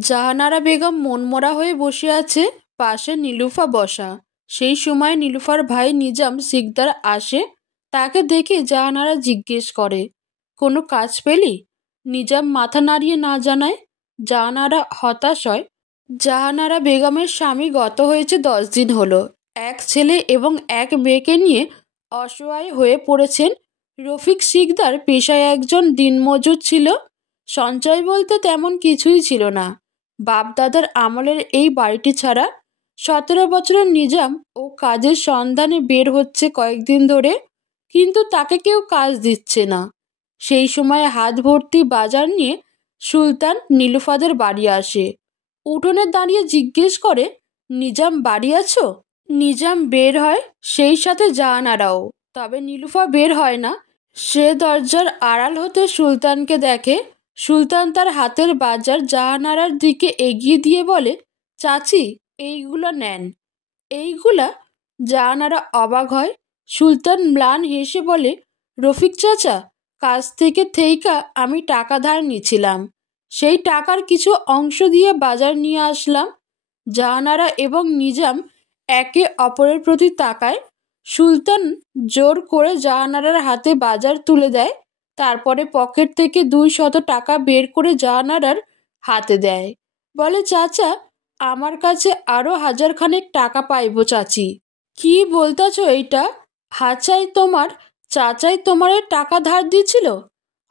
জাহানারা বেগম মনমরা হয়ে বসে আছে, পাশে নীলুফা বসা। সেই সময় নীলুফার ভাই নিজাম সিকদার আসে। তাকে দেখে জাহানারা জিজ্ঞেস করে, কোনো কাজ পেলি? নিজাম মাথা নাড়িয়ে না জানায়। জাহানারা হতাশ হয়। জাহানারা বেগমের স্বামী গত হয়েছে 10 দিন হলো। এক ছেলে এবং এক মেয়েকে নিয়ে অসহায় হয়ে পড়েছেন। রফিক সিকদার পেশায় একজন দিনমজুর ছিল। সঞ্চয় বলতে তেমন কিছুই ছিল না। বাপদাদার আমলের এই বাড়িটি ছাড়া 17 বছরের নিজাম ও কাজের সন্ধানে বের হচ্ছে কয়েকদিন ধরে, কিন্তু তাকে কেউ কাজ দিচ্ছে না। সেই সময় হাত ভর্তি বাজার নিয়ে সুলতান নীলুফাদের বাড়ি আসে। উঠোনে দাঁড়িয়ে জিজ্ঞেস করে, নিজাম বাড়ি আছো? নিজাম বের হয়, সেই সাথে জাহানারাও। তবে নীলুফা বের হয় না। সে দরজার আড়াল হতে সুলতানকে দেখে। সুলতান তার হাতের বাজার জাহানারার দিকে এগিয়ে দিয়ে বলে, চাচি, এইগুলো নেন। এইগুলা? জাহানারা অবাক হয়। সুলতান ম্লান হেসে বলে, রফিক চাচা, কাজ থেকে থেইকা আমি টাকা ধার নিছিলাম, সেই টাকার কিছু অংশ দিয়ে বাজার নিয়ে আসলাম। জাহানারা এবং নিজাম একে অপরের প্রতি তাকায়। সুলতান জোর করে জাহানারার হাতে বাজার তুলে দেয়। তারপরে পকেট থেকে 200 টাকা বের করে জাহানারার হাতে দেয়। বলে, চাচা, আমার কাছে আরো 1000 খানেক টাকা পাইব চাচি। কি বলতেছ এইটা? চাচাই তোমারে টাকা ধার দিছিল?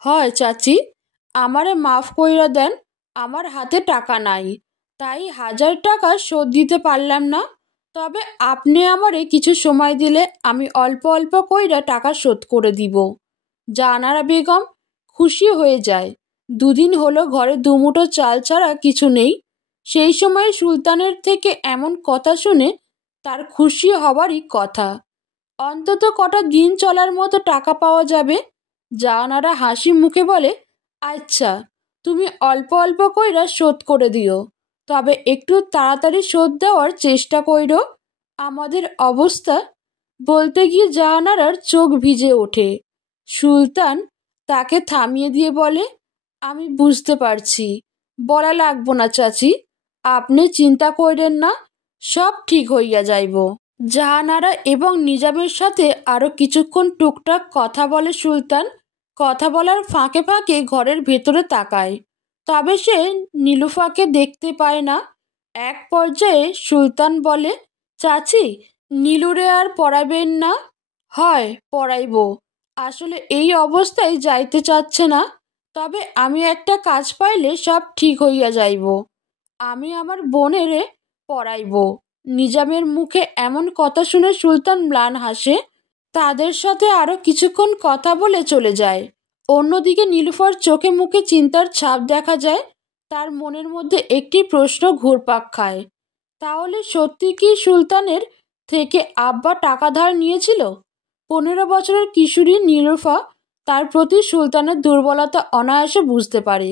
হয় চাচি, আমারে মাফ কইরা দেন, আমার হাতে টাকা নাই, তাই 1000 টাকা শোধ দিতে পারলাম না। তবে আপনি আমারে কিছু সময় দিলে আমি অল্প অল্প কইরা টাকা শোধ করে দিব। জাহানারা বেগম খুশি হয়ে যায়। 2 দিন হলো ঘরে দুমুঠো চাল ছাড়া কিছু নেই। সেই সময় সুলতানের থেকে এমন কথা শুনে তার খুশি হবারই কথা। অন্তত কটা দিন চলার মতো টাকা পাওয়া যাবে। জাহানারা হাসি মুখে বলে, আচ্ছা, তুমি অল্প অল্প কইরা শোধ করে দিও, তবে একটু তাড়াতাড়ি শোধ দেওয়ার চেষ্টা কইরো। আমাদের অবস্থা। বলতে গিয়ে জাহানারার চোখ ভিজে ওঠে। সুলতান তাকে থামিয়ে দিয়ে বলে, আমি বুঝতে পারছি, বলা লাগবো না চাচি, আপনি চিন্তা কইরেন না, সব ঠিক হইয়া যাইব। জাহানারা এবং নিজামের সাথে আরো কিছুক্ষণ টুকটাক কথা বলে সুলতান। কথা বলার ফাঁকে ফাঁকে ঘরের ভেতরে তাকায়, তবে সে নীলুফাকে দেখতে পায় না। এক পর্যায়ে সুলতান বলে, চাচি, নীলুরে আর পড়াবেন না? হয়, পড়াইব। আসলে এই অবস্থায় যাইতে চাচ্ছে না, তবে আমি একটা কাজ পাইলে সব ঠিক হইয়া যাইব। আমি আমার বোনেরে পড়াইব। নিজামের মুখে এমন কথা শুনে সুলতান ম্লান হাসে। তাদের সাথে আরো কিছুক্ষণ কথা বলে চলে যায়। অন্যদিকে নীলুফার চোখে মুখে চিন্তার ছাপ দেখা যায়। তার মনের মধ্যে একটি প্রশ্ন ঘুরপাক খায়, তাহলে সত্যি কি সুলতানের থেকে আব্বা টাকা ধার নিয়েছিল? 15 বছরের কিশোরী নীলুফা তার প্রতি সুলতানের দুর্বলতা অনায়াসে বুঝতে পারে।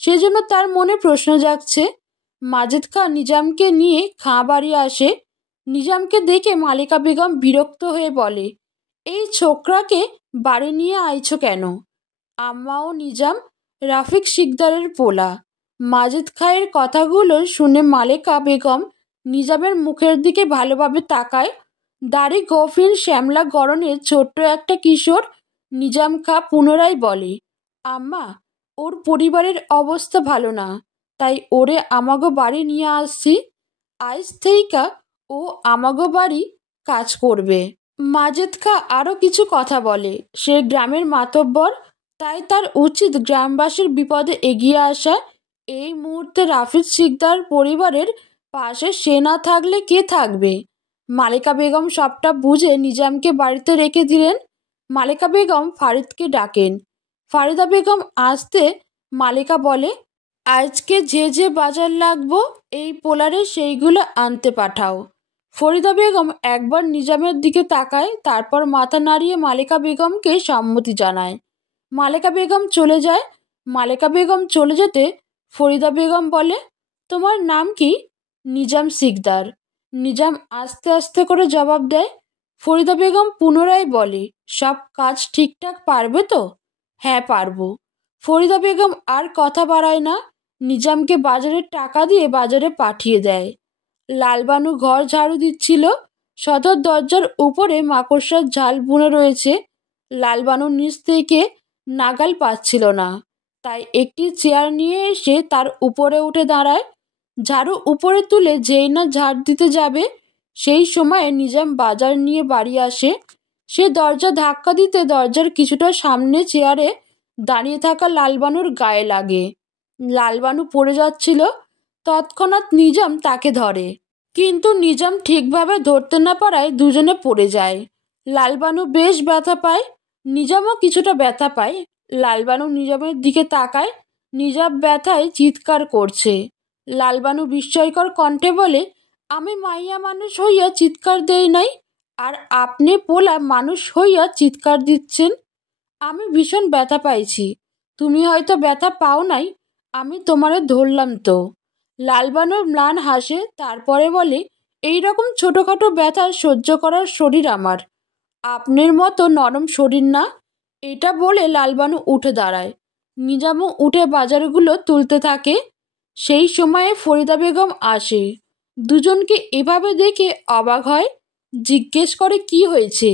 সেজন্য তার মনে প্রশ্ন জাগছে। মাজেদ খাঁ নিজামকে নিয়ে খাঁ বাড়ি আসে। নিজামকে দেখে মালিকা বেগম বিরক্ত হয়ে বলে, এই ছোকরাকে বাড়ি নিয়ে আইছো কেন? আম্মা ও নিজাম রাফিক শিকদারের পোলা। মাজেদ খাঁয়ের কথাগুলো শুনে মালিকা বেগম নিজামের মুখের দিকে ভালোভাবে তাকায়। দাড়ি গফিন শ্যামলা গড়নের ছোট্ট একটা কিশোর। নিজাম খাঁ পুনরায় বলে, আম্মা, ওর পরিবারের অবস্থা ভালো না, তাই ওরে আমাগো বাড়ি নিয়ে আসছি। আইজ থেইকা ও আমাগো বাড়ি কাজ করবে। মাজেদ খাঁ আরো কিছু কথা বলে। সে গ্রামের মাতব্বর, তাই তার উচিত গ্রামবাসীর বিপদে এগিয়ে আসা। এই মুহূর্তে রাফিক শিকদার পরিবারের পাশে সে না থাকলে কে থাকবে? মালিকা বেগম সবটা বুঝে নিজামকে বাড়িতে রেখে দিলেন। মালিকা বেগম ফারিদকে ডাকেন। ফারিদা বেগম আসতে মালিকা বলে, আজকে যে যে বাজার লাগবো এই পোলারে সেইগুলো আনতে পাঠাও। ফরিদা বেগম একবার নিজামের দিকে তাকায়, তারপর মাথা নাড়িয়ে মালিকা বেগমকে সম্মতি জানায়। মালিকা বেগম চলে যায়। মালিকা বেগম চলে যেতে ফরিদা বেগম বলে, তোমার নাম কি? নিজাম সিকদার। নিজাম আস্তে আস্তে করে জবাব দেয়। ফরিদা বেগম পুনরায় বলে, সব কাজ ঠিকঠাক পারবে তো? হ্যাঁ, পারবো। ফরিদা বেগম আর কথা বাড়ায় না। নিজামকে বাজারের টাকা দিয়ে বাজারে পাঠিয়ে দেয়। লালবানু ঘর ঝাড়ু দিচ্ছিল। সদর দরজার উপরে মাকড়সার জাল বুনে রয়েছে। লালবানু নিচ থেকে নাগাল পাচ্ছিল না, তাই একটি চেয়ার নিয়ে এসে তার উপরে উঠে দাঁড়ায়। ঝাড়ু উপরে তুলে যেই না ঝাড় দিতে যাবে, সেই সময়ে নিজাম বাজার নিয়ে বাড়ি আসে। সে দরজা ধাক্কা দিতে দরজার কিছুটা সামনে চেয়ারে দাঁড়িয়ে থাকা লালবানুর গায়ে লাগে। লালবানু পড়ে যাচ্ছিল। তৎক্ষণাৎ নিজাম তাকে ধরে, কিন্তু নিজাম ঠিকভাবে ধরতে না পারায় দুজনে পড়ে যায়। লালবানু বেশ ব্যথা পায়, নিজামও কিছুটা ব্যথা পায়। লালবানু নিজামের দিকে তাকায়। নিজাম ব্যথায় চিৎকার করছে। লালবানু বিস্ময়কর কণ্ঠে বলে, আমি মাইয়া মানুষ হইয়া চিৎকার দেই নাই, আর আপনি পোলা মানুষ হইয়া চিৎকার দিচ্ছেন। আমি ভীষণ ব্যথা পাইছি, তুমি হয়তো ব্যথা পাও নাই, আমি তোমারে ধরলাম তো। লালবানু ম্লান হাসে, তারপরে বলে, এই রকম ছোটোখাটো ব্যথা সহ্য করার শরীর আমার, আপনার মতো নরম শরীর না। এটা বলে লালবানু উঠে দাঁড়ায়। নিজামও উঠে বাজারগুলো তুলতে থাকে। সেই সময়ে ফরিদা বেগম আসে। দুজনকে এভাবে দেখে অবাক হয়। জিজ্ঞেস করে, কি হয়েছে,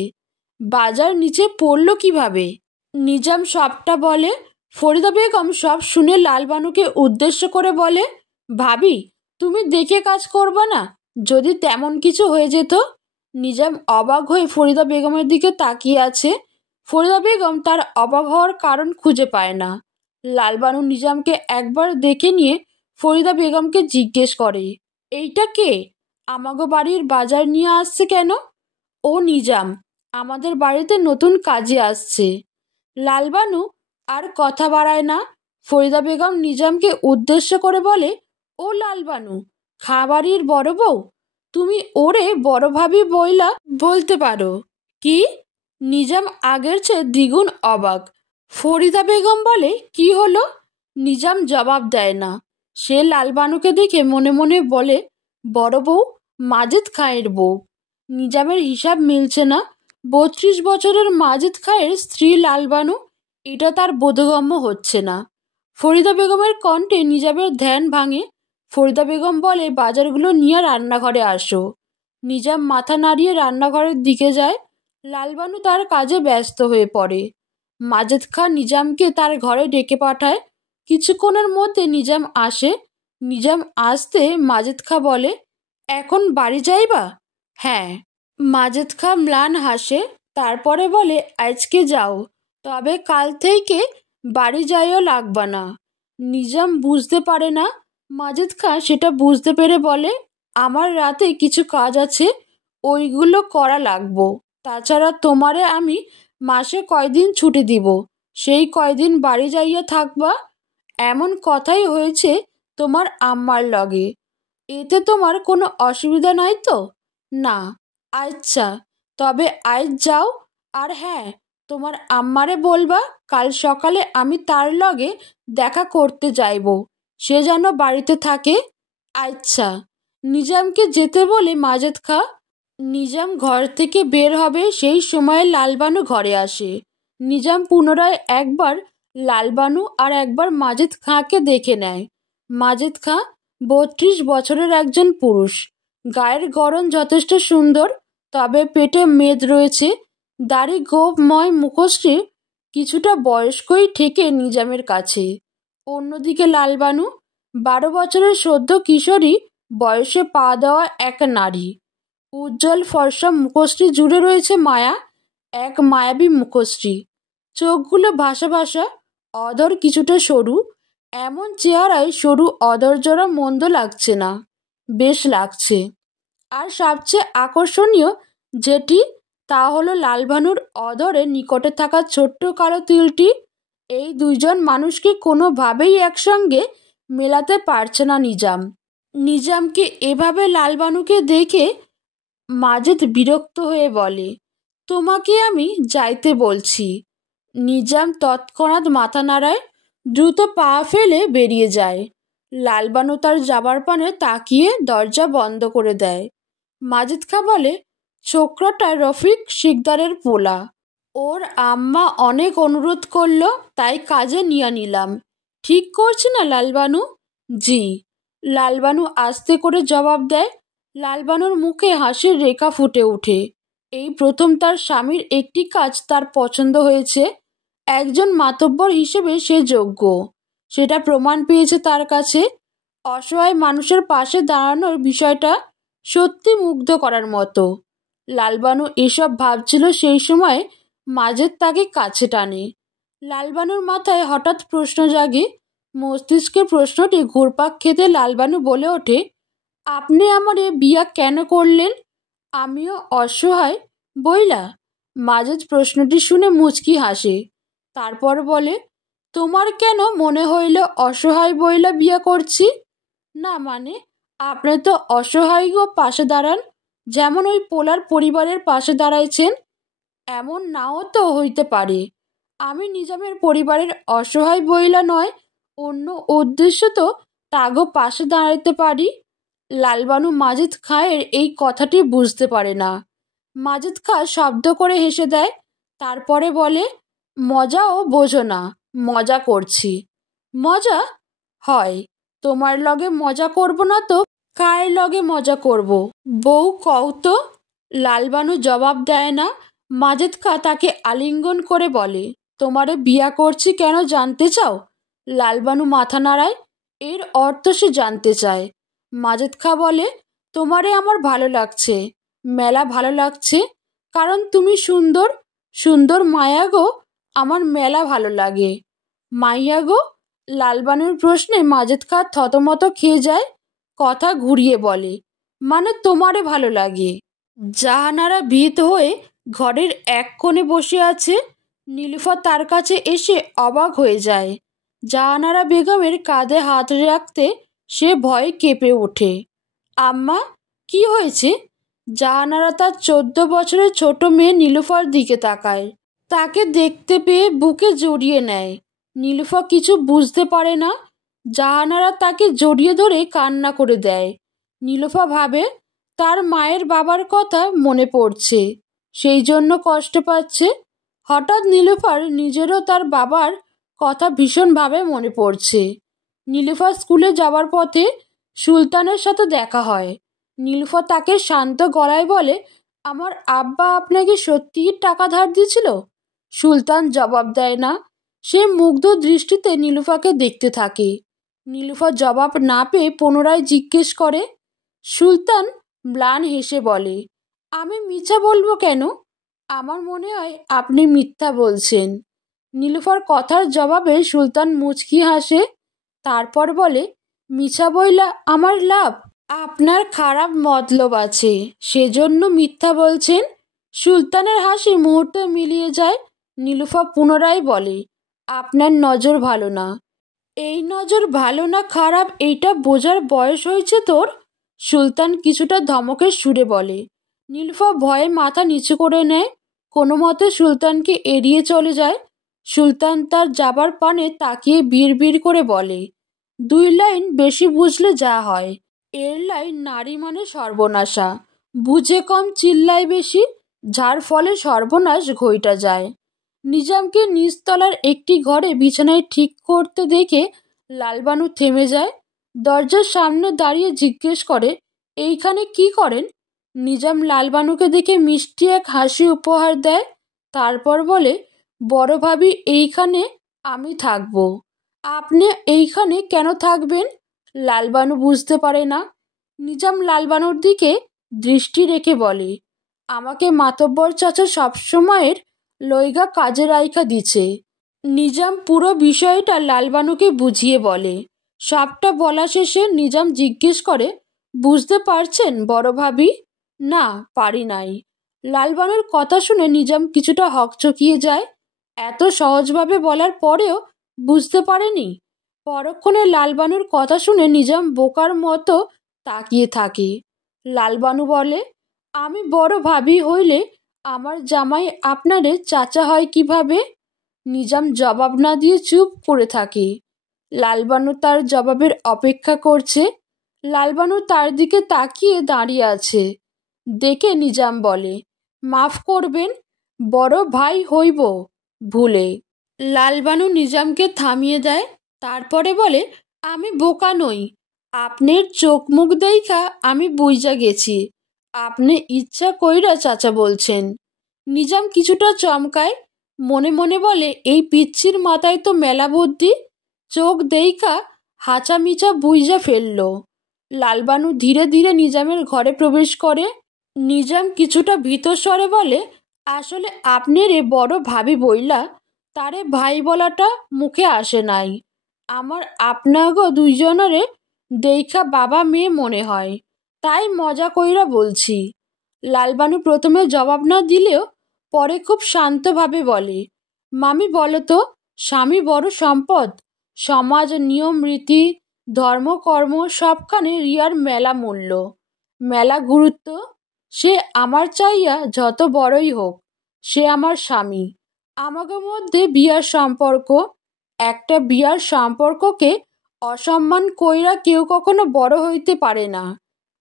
বাজার নিচে পড়ল কিভাবে? নিজাম সবটা বলে। ফরিদা বেগম সব শুনে লালবানুকে উদ্দেশ্য করে বলে, ভাবি, তুমি দেখে কাজ করবে না? যদি তেমন কিছু হয়ে যেত। নিজাম অবাক হয়ে ফরিদা বেগমের দিকে তাকিয়ে আছে। ফরিদা বেগম তার অবাক হওয়ার কারণ খুঁজে পায় না। লালবানু নিজামকে একবার দেখে নিয়ে ফরিদা বেগমকে জিজ্ঞেস করে, এইটা কে? আমাগো বাড়ির বাজার নিয়ে আসছে কেন? ও নিজাম, আমাদের বাড়িতে নতুন কাজে আসছে। লালবানু আর কথা বাড়ায় না। ফরিদা বেগম নিজামকে উদ্দেশ্য করে বলে, ও লালবানু, খাবারের বড় বউ, তুমি ওরে বড় ভাবি বইলা বলতে পারো কি? নিজাম আগের চেয়ে দ্বিগুণ অবাক। ফরিদা বেগম বলে, কি হলো? নিজাম জবাব দেয় না। সে লালবানুকে দেখে মনে মনে বলে, বড় বউ, মাজেদ খাঁয়ের বউ। নিজামের হিসাব মিলছে না। 32 বছরের মাজেদ খাঁয়ের স্ত্রী লালবানু, এটা তার বোধগম্য হচ্ছে না। ফরিদা বেগমের কণ্ঠে নিজামের ধ্যান ভাঙে। ফরিদা বেগম বলে, বাজারগুলো নিয়ে রান্নাঘরে আসো। নিজাম মাথা নাড়িয়ে রান্নাঘরের দিকে যায়। লালবানু তার কাজে ব্যস্ত হয়ে পড়ে। মাজেদ খাঁ নিজামকে তার ঘরে ডেকে পাঠায়। কিছুক্ষণের মধ্যে নিজাম আসে। নিজাম আসতে মাজেদ খাঁ বলে, এখন বাড়ি যাইবা? হ্যাঁ। মাজেদ খাঁ ম্লান হাসে, তারপরে বলে, আজকে যাও, তবে কাল থেকে বাড়ি যাইও লাগবা না। নিজাম বুঝতে পারে না। মাজেদ খাঁ সেটা বুঝতে পেরে বলে, আমার রাতে কিছু কাজ আছে, ওইগুলো করা লাগবো। তাছাড়া তোমারে আমি মাসে কয়দিন ছুটি দিব, সেই কয়দিন বাড়ি যাইয়া থাকবা। এমন কথাই হয়েছে তোমার আম্মার লগে, এতে তোমার কোনো অসুবিধা নাই তো? না। আচ্ছা, তবে আজ যাও। আর হ্যাঁ, তোমার আম্মারে বলবা কাল সকালে আমি তার লগে দেখা করতে যাইব, সে যেন বাড়িতে থাকে। আচ্ছা। নিজামকে যেতে বলে মাজেদ খাঁ। নিজাম ঘর থেকে বের হবে, সেই সময়ে লালবানু ঘরে আসে। নিজাম পুনরায় একবার লালবানু আর একবার মাজেদ খাঁকে দেখে নেয়। মাজেদ খাঁ 32 বছরের একজন পুরুষ। গায়ের গড়ন যথেষ্ট সুন্দর, তবে পেটে মেদ রয়েছে। দাড়ি গোঁফময় মুখশ্রী কিছুটা বয়স্কই ঠেকে নিজামের কাছে। অন্যদিকে লালবানু 12 বছরের সদ্য কিশোরী বয়সে পা দেওয়া এক নারী। উজ্জ্বল ফর্সা মুখশ্রী জুড়ে রয়েছে মায়া, এক মায়াবী মুখশ্রী। চোখগুলো ভাসা ভাসা, অধর কিছুটা সরু। এমন চেহারায় সরু অধর জোড়া মন্দ লাগছে না, বেশ লাগছে। আর সবচেয়ে আকর্ষণীয় যেটি, তা হলো লালবানুর অধরে নিকটে থাকা ছোট্ট কালো তিলটি। এই দুইজন মানুষকে কোনোভাবেই একসঙ্গে মেলাতে পারছে না নিজাম। নিজামকে এভাবে লালবানুকে দেখে মাজেদ বিরক্ত হয়ে বলে, তোমাকে আমি যাইতে বলছি। নিজাম তৎক্ষণাৎ মাথা নাড়ায়, দ্রুত পা ফেলে বেরিয়ে যায়। লালবানু তার যাবার পানে তাকিয়ে দরজা বন্ধ করে দেয়। মাজেদ খাঁ বলে, ছোকরাটা রফিক শিকদারের পোলা, ওর আম্মা অনেক অনুরোধ করলো, তাই কাজে নিয়ে নিলাম। ঠিক করছি না লালবানু? জি। লালবানু আস্তে করে জবাব দেয়। লালবানুর মুখে হাসির রেখা ফুটে ওঠে। এই প্রথম তার স্বামীর একটি কাজ তার পছন্দ হয়েছে। একজন মাতব্বর হিসেবে সে যোগ্য, সেটা প্রমাণ পেয়েছে তার কাছে। অসহায় মানুষের পাশে দাঁড়ানোর বিষয়টা সত্যি মুগ্ধ করার মতো। লালবানু এসব ভাবছিল সেই সময় মাজেদ তাকে কাছে টানে। লালবানুর মাথায় হঠাৎ প্রশ্ন জাগে। মস্তিষ্কে প্রশ্নটি ঘুরপাক খেতে লালবানু বলে ওঠে, আপনি আমারে বিয়া কেন করলেন? আমিও অসহায় বইলা। মাজেদ প্রশ্নটি শুনে মুচকি হাসে। তারপর বলে, তোমার কেন মনে হইল অসহায় বইলা বিয়া করছি? না মানে, আপনি তো অসহায়ও পাশে দাঁড়ান, যেমন ওই পোলার পরিবারের পাশে দাঁড়াইছেন। এমন নাও তো হইতে পারে। আমি নিজামের পরিবারের অসহায় বইলা নয়, অন্য উদ্দেশ্য তো তাগো পাশে দাঁড়াইতে পারি। লালবানু মাজেদ খাঁয়ের এই কথাটি বুঝতে পারে না। মাজেদ খাঁ শব্দ করে হেসে দেয়। তারপরে বলে, মজাও বোঝো না, মজা করছি। মজা হয়? তোমার লগে মজা করব না তো কার লগে মজা করব? বউ কও তো। লালবানু জবাব দেয় না। মাজেদ খাঁ তাকে আলিঙ্গন করে বলে, তোমারে বিয়া করছি কেন জানতে চাও? লালবানু মাথা নাড়ায়। এর অর্থ সে জানতে চায়। মাজেদ খাঁ বলে, তোমারে আমার ভালো লাগছে, মেলা ভালো লাগছে, কারণ তুমি সুন্দর। সুন্দর মায়া গো, আমার মেলা ভালো লাগে। মাইয়া গো? লালবানুর প্রশ্নে মাজেদ খাঁ থতমত খেয়ে যায়। কথা ঘুরিয়ে বলে, মানে তোমারে ভালো লাগে। জাহানারা ভীত হয়ে ঘরের এক কোণে বসে আছে। নীলুফা তার কাছে এসে অবাক হয়ে যায়। জাহানারা বেগমের কাঁধে হাত রাখতে সে ভয়ে কেঁপে ওঠে। আম্মা, কি হয়েছে? জাহানারা তার 14 বছরের ছোট মেয়ে নীলুফার দিকে তাকায়। তাকে দেখতে পেয়ে বুকে জড়িয়ে নেয়। নীলুফা কিছু বুঝতে পারে না। জাহানারা তাকে জড়িয়ে ধরে কান্না করে দেয়। নীলুফা ভাবে তার মায়ের বাবার কথা মনে পড়ছে, সেই জন্য কষ্ট পাচ্ছে। হঠাৎ নীলুফার নিজেরও তার বাবার কথা ভীষণভাবে মনে পড়ছে। নীলুফা স্কুলে যাওয়ার পথে সুলতানের সাথে দেখা হয়। নীলুফা তাকে শান্ত গলায় বলে, আমার আব্বা আপনাকে সত্যিই টাকা ধার দিয়েছিল? সুলতান জবাব দেয় না। সে মুগ্ধ দৃষ্টিতে নীলুফাকে দেখতে থাকে। নীলুফা জবাব না পেয়ে পুনরায় জিজ্ঞেস করে। সুলতান ম্লান হেসে বলে, আমি মিথ্যা বলবো কেন? আমার মনে হয় আপনি মিথ্যা বলছেন। নীলুফার কথার জবাবে সুলতান মুচকি হাসে। তারপর বলে, মিছা বইলা আমার লাভ? আপনার খারাপ মতলব আছে, সেজন্য মিথ্যা বলছেন। সুলতানের হাসি মুহূর্তে মিলিয়ে যায়। নীলুফা পুনরায় বলে, আপনার নজর ভালো না। এই নজর ভালো না খারাপ এইটা বোঝার বয়স হয়েছে তোর? সুলতান কিছুটা ধমকের সুরে বলে। নীলুফা ভয়ে মাথা নিচু করে নেয়। কোনো মতে সুলতানকে এড়িয়ে চলে যায়। সুলতান তার যাবার পানে তাকিয়ে বিড়বিড় করে বলে, 2 লাইন বেশি বুঝলে যা হয়। এর লাইন নারী মানে সর্বনাশা, বুঝে কম চিল্লায় বেশি, যার ফলে সর্বনাশ ঘইটা যায়। নিজামকে নিচতলার একটি ঘরে বিছানায় ঠিক করতে দেখে লালবানু থেমে যায়। দরজার সামনে দাঁড়িয়ে জিজ্ঞেস করে, এইখানে কি করেন? নিজাম লালবানুকে দেখে মিষ্টি এক হাসি উপহার দেয়। তারপর বলে, বড় ভাবি এইখানে আমি থাকব। আপনি এইখানে কেন থাকবেন? লালবানু বুঝতে পারে না। নিজাম লালবানুর দিকে দৃষ্টি রেখে বলে, আমাকে মাতব্বর চাচা সবসময়ের লইগা কাজে রাইখা দিছে। নিজাম পুরো বিষয়টা লালবানুকে বুঝিয়ে বলে। সবটা বলা শেষে নিজাম জিজ্ঞেস করে, বুঝতে পারছেন বড় ভাবি? না, পারি নাই। লালবানুর কথা শুনে নিজাম কিছুটা হকচকিয়ে যায়। এত সহজভাবে বলার পরেও বুঝতে পারেনি। পরক্ষণে লালবানুর কথা শুনে নিজাম বোকার মতো তাকিয়ে থাকে। লালবানু বলে, আমি বড় ভাবি হইলে আমার জামাই আপনারে চাচা হয় কিভাবে? নিজাম জবাব না দিয়ে চুপ করে থাকে। লালবানু তার জবাবের অপেক্ষা করছে। লালবানু তার দিকে তাকিয়ে দাঁড়িয়ে আছে দেখে নিজাম বলে, মাফ করবেন, বড় ভাই হইব ভুলে। লালবানু নিজামকে থামিয়ে দেয়। তারপরে বলে, আমি বোকা নই, আপনার চোখ মুখ দেইখা আমি বুইজা গেছি আপনি ইচ্ছা কইরা চাচা বলছেন। নিজাম কিছুটা চমকায়, মনে মনে বলে এই পিচ্ছির মাথায় তো মেলা বুদ্ধি, চোখ দেইখা হাঁচা মিচা বুইজা ফেলল। লালবানু ধীরে ধীরে নিজামের ঘরে প্রবেশ করে। নিজাম কিছুটা ভীত স্বরে বলে, আসলে আপনারে বড় ভাবি বইলা তারে ভাই বলাটা মুখে আসে নাই। আমার আপনাগো দুইজনরে দেইখা বাবা মেয়ে মনে হয়, তাই মজা কইরা বলছি। লালবানু প্রথমে জবাব না দিলেও পরে খুব শান্তভাবে বলে, মামি বলো তো, স্বামী বড় সম্পদ। সমাজ, নিয়ম রীতি, ধর্মকর্ম সবখানে রিয়ার মেলা মূল্য, মেলা গুরুত্ব। সে আমার চাইয়া যত বড়ই হোক, সে আমার স্বামী। আমাকে মধ্যে বিয়ার সম্পর্ক, একটা বিয়ার সম্পর্ককে অসম্মান কইরা কেউ কখনো বড় হইতে পারে না,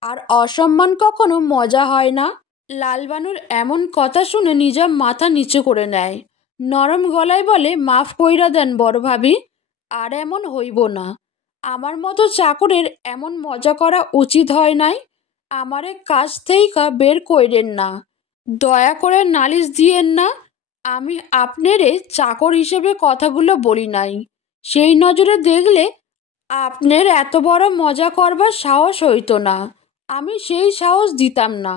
আর অসম্মান কখনো মজা হয় না। লালবানুর এমন কথা শুনে নিজাম মাথা নিচু করে নেয়, নরম গলায় বলে, মাফ কইরা দেন বড় ভাবি, আর এমন হইব না। আমার মতো চাকরের এমন মজা করা উচিত হয় নাই। আমারে কাজ থেইকা বের কইরেন না, দয়া করে নালিশ দিয়েন না। আমি আপনারে চাকর হিসেবে কথাগুলো বলি নাই, সেই নজরে দেখলে আপনার এত বড় মজা করবার সাহস হইতো না, আমি সেই সাহস দিতাম না।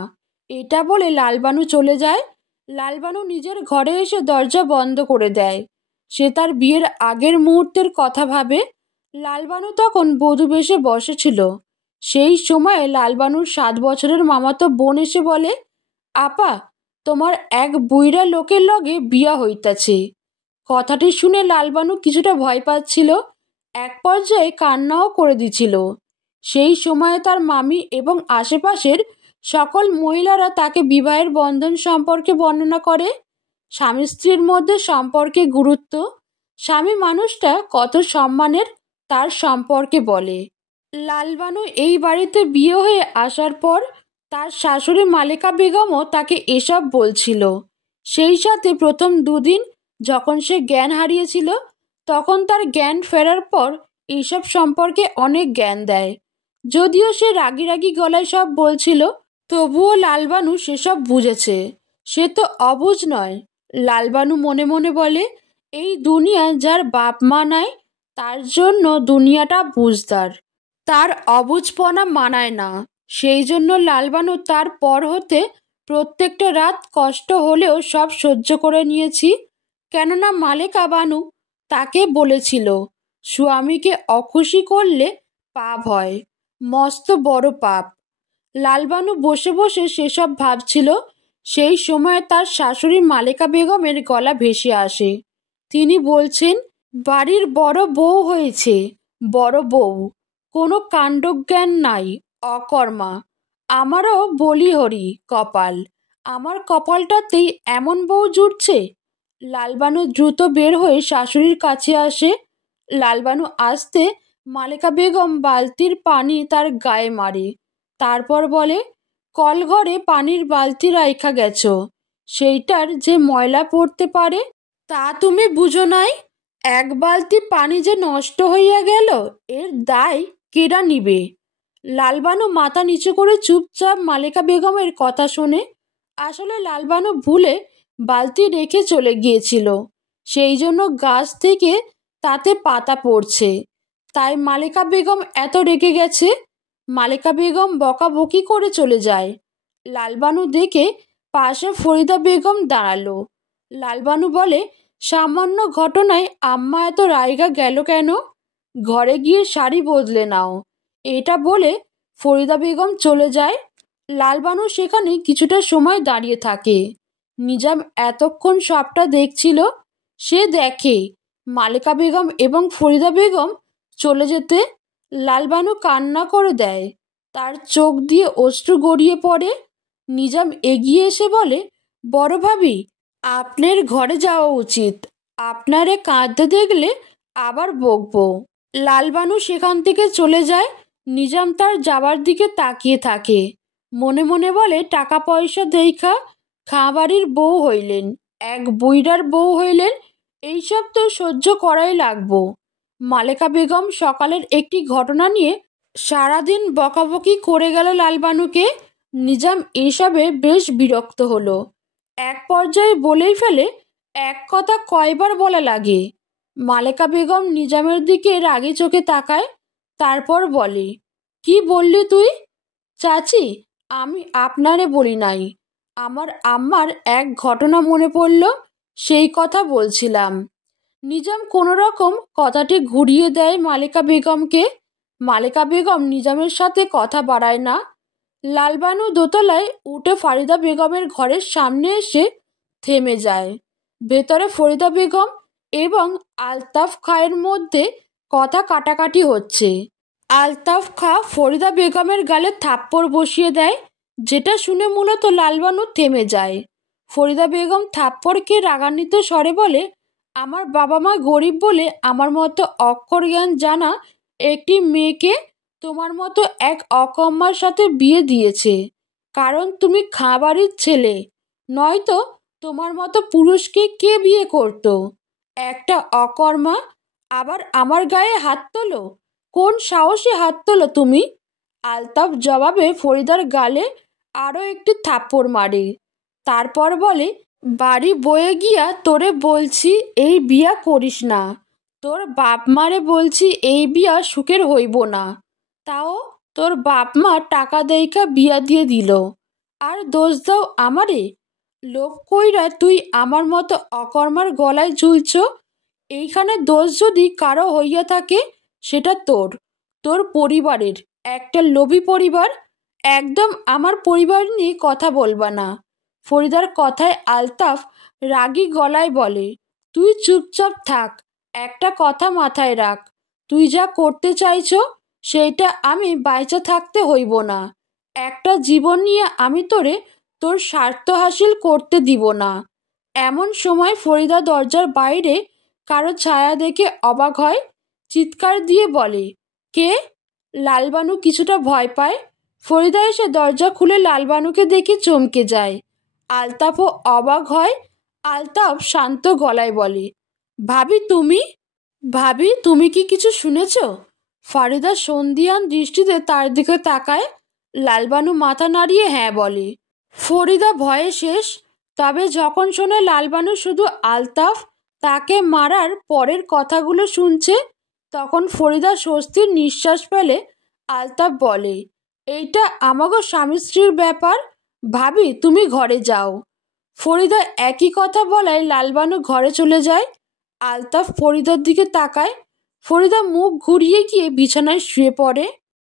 এটা বলে লালবানু চলে যায়। লালবানু নিজের ঘরে এসে দরজা বন্ধ করে দেয়। সে তার বিয়ের আগের মুহূর্তের কথা ভাবে। লালবানু তখন বধূ বেশে বসেছিল। সেই সময়ে লালবানুর 7 বছরের মামাতো বোন এসে বলে, আপা, তোমার এক বুইড়া লোকের লগে বিয়া হইতাছে। কথাটি শুনে লালবানু কিছুটা ভয় পাচ্ছিল, এক পর্যায়ে কান্নাও করে দিছিল। সেই সময়ে তার মামি এবং আশেপাশের সকল মহিলারা তাকে বিবাহের বন্ধন সম্পর্কে বর্ণনা করে, স্বামী স্ত্রীর মধ্যে সম্পর্কে গুরুত্ব, স্বামী মানুষটা কত সম্মানের তার সম্পর্কে বলে। লালবানু এই বাড়িতে বিয়ে হয়ে আসার পর তার শাশুড়ি মালেকা বেগমও তাকে এসব বলছিল। সেই সাথে প্রথম 2 দিন যখন সে জ্ঞান হারিয়েছিল, তখন তার জ্ঞান ফেরার পর এইসব সম্পর্কে অনেক জ্ঞান দেয়। যদিও সে রাগি রাগি গলায় সব বলছিল, তবুও লালবানু সেসব বুঝেছে। সে তো অবুঝ নয়। লালবানু মনে মনে বলে, এই দুনিয়া যার বাপ মা নাই, তার জন্য দুনিয়াটা বুঝদার, তার অবুঝপনা মানায় না। সেই জন্য লালবানু তার পর হতে প্রত্যেকটা রাত কষ্ট হলেও সব সহ্য করে নিয়েছি। কেননা মালেকা বানু তাকে বলেছিল, স্বামীকে অখুশি করলে পাপ হয়, মস্ত বড় পাপ। লালবানু বসে বসে সেসব ভাবছিল। সেই সময় তার শাশুড়ি মালেকা বেগমের গলা ভেসে আসে। তিনি বলছেন, বাড়ির বড় বউ হয়েছে, বড় বউ, কোনো কাণ্ডজ্ঞান নাই, অকর্মা। আমারও বলি হরি কপাল, আমার কপালটাতেই এমন বউ জুটছে। লালবানু দ্রুত বের হয়ে শাশুড়ির কাছে আসে। লালবানু আসতে মালেকা বেগম বালতির পানি তার গায়ে মারে, তারপর বলে, কলঘরে পানির বালতি রাইখা গেছ, সেইটার যে ময়লা পড়তে পারে তা তুমি বুঝো নাই? এক বালতি পানি যে নষ্ট হইয়া গেল, এর দায় কেডা নিবে? লালবানু মাথা নিচু করে চুপচাপ মালেকা বেগমের কথা শোনে। আসলে লালবানু ভুলে বালতি রেখে চলে গিয়েছিল, সেই জন্য গাছ থেকে তাতে পাতা পড়ছে, তাই মালেকা বেগম এত রেগে গেছে। মালেকা বেগম বকাবকি করে চলে যায়। লালবানু দেখে পাশে ফরিদা বেগম দাঁড়ালো। লালবানু বলে, সামান্য ঘটনায় আম্মা এত রাইগা গেল কেন? ঘরে গিয়ে শাড়ি বদলে নাও। এটা বলে ফরিদা বেগম চলে যায়। লালবানু সেখানে কিছুটা সময় দাঁড়িয়ে থাকে। নিজাম এতক্ষণ সবটা দেখছিল। সে দেখে মালেকা বেগম এবং ফরিদা বেগম চলে যেতে লালবানু কান্না করে দেয়, তার চোখ দিয়ে অশ্রু গড়িয়ে পড়ে। নিজাম এগিয়ে এসে বলে, বড় ভাবি, আপনার ঘরে যাওয়া উচিত, আপনারে কাঁদতে দেখলে আবার বকবো। লালবানু সেখান থেকে চলে যায়। নিজাম তার যাবার দিকে তাকিয়ে থাকে, মনে মনে বলে, টাকা পয়সা দেইখা খাঁবাড়ির বউ হইলেন, এক বুইড়ার বউ হইলেন, এইসব তো সহ্য করাই লাগবো। মালেকা বেগম সকালের একটি ঘটনা নিয়ে সারাদিন বকাবকি করে গেল লালবানুকে। নিজাম এসবে বেশ বিরক্ত হলো। এক পর্যায়ে বলেই ফেলে, এক কথা কয়বার বলা লাগে। মালেকা বেগম নিজামের দিকে রাগী চোখে তাকায়, তারপর বলে, কি বললি তুই? চাচি, আমি আপনারে বলি নাই, আমার আম্মার এক ঘটনা মনে পড়ল, সেই কথা বলছিলাম। নিজাম কোনো রকম কথাটি ঘুরিয়ে দেয় মালেকা বেগমকে। মালেকা বেগম নিজামের সাথে কথা বাড়ায় না। লালবানু দোতলায় উঠে ফারিদা বেগমের ঘরের সামনে এসে থেমে যায়। ভেতরে ফরিদা বেগম এবং আলতাফ খাঁয়ের মধ্যে কথা কাটাকাটি হচ্ছে। আলতাফ খাঁ ফরিদা বেগমের গালে থাপ্পড় বসিয়ে দেয়, যেটা শুনে মূলত লালবানু থেমে যায়। ফরিদা বেগম থাপ্পড়কে রাগান্বিত স্বরে বলে, আমার বাবা মা গরিব বলে আমার মতো অক্ষর জ্ঞান জানা একটি মেয়েকে তোমার মতো এক অকম্মার সাথে বিয়ে দিয়েছে, কারণ তুমি খাঁ বাড়ির ছেলে। নয়তো তোমার মতো পুরুষকে কে বিয়ে করত? একটা অকর্মা, আবার আমার গায়ে হাত তোলো? কোন সাহসে হাত তোলো তুমি? আলতাফ জবাবে ফরিদার গালে আরও একটি থাপ্পড় মারে। তারপর বলে, বাড়ি বয়ে গিয়া তোরে বলছি এই বিয়া করিস না। তোর বাপ মারে বলছি এই বিয়া সুখের হইব না। তাও তোর বাপ মা টাকা দেইকা বিয়া দিয়ে দিল, আর দোষ দাও আমারে? লোভ কইরা তুই আমার মতো অকর্মার গলায় ঝুলছ। এইখানে দোষ যদি কারো হইয়া থাকে সেটা তোর পরিবারের, একটা লোভী পরিবার। একদম আমার পরিবার নিয়ে কথা বলবা না। ফরিদার কথায় আলতাফ রাগী গলায় বলে, তুই চুপচাপ থাক, একটা কথা মাথায় রাখ, তুই যা করতে চাইছ সেইটা আমি বাইচা থাকতে হইব না। একটা জীবন নিয়ে আমি তোর স্বার্থ হাসিল করতে দিব না। এমন সময় ফরিদা দরজার বাইরে কারো ছায়া দেখে অবাক হয়, চিৎকার দিয়ে বলে, কে? লালবানু কিছুটা ভয় পায়। ফরিদা এসে দরজা খুলে লালবানুকে দেখে চমকে যায়। আলতাফও অবাক হয়। আলতাফ শান্ত গলায় বলে, ভাবি তুমি? ভাবি, তুমি কি কিছু শুনেছ? ফারিদা সন্দিহান দৃষ্টিতে তার দিকে তাকায়। লালবানু মাথা নাড়িয়ে হ্যাঁ বলে। ফরিদা ভয়ে শেষ। তবে যখন শোনে লালবানু শুধু আলতাফ তাকে মারার পরের কথাগুলো শুনছে, তখন ফরিদা স্বস্তির নিঃশ্বাস ফেলে। আলতাফ বলে, এইটা আমাগো স্বামী স্ত্রীর ব্যাপার, ভাবি তুমি ঘরে যাও। ফরিদা একই কথা বলায় লালবানু ঘরে চলে যায়। আলতাফ ফরিদার দিকে তাকায়। ফরিদা মুখ ঘুরিয়ে গিয়ে বিছানায় শুয়ে পড়ে।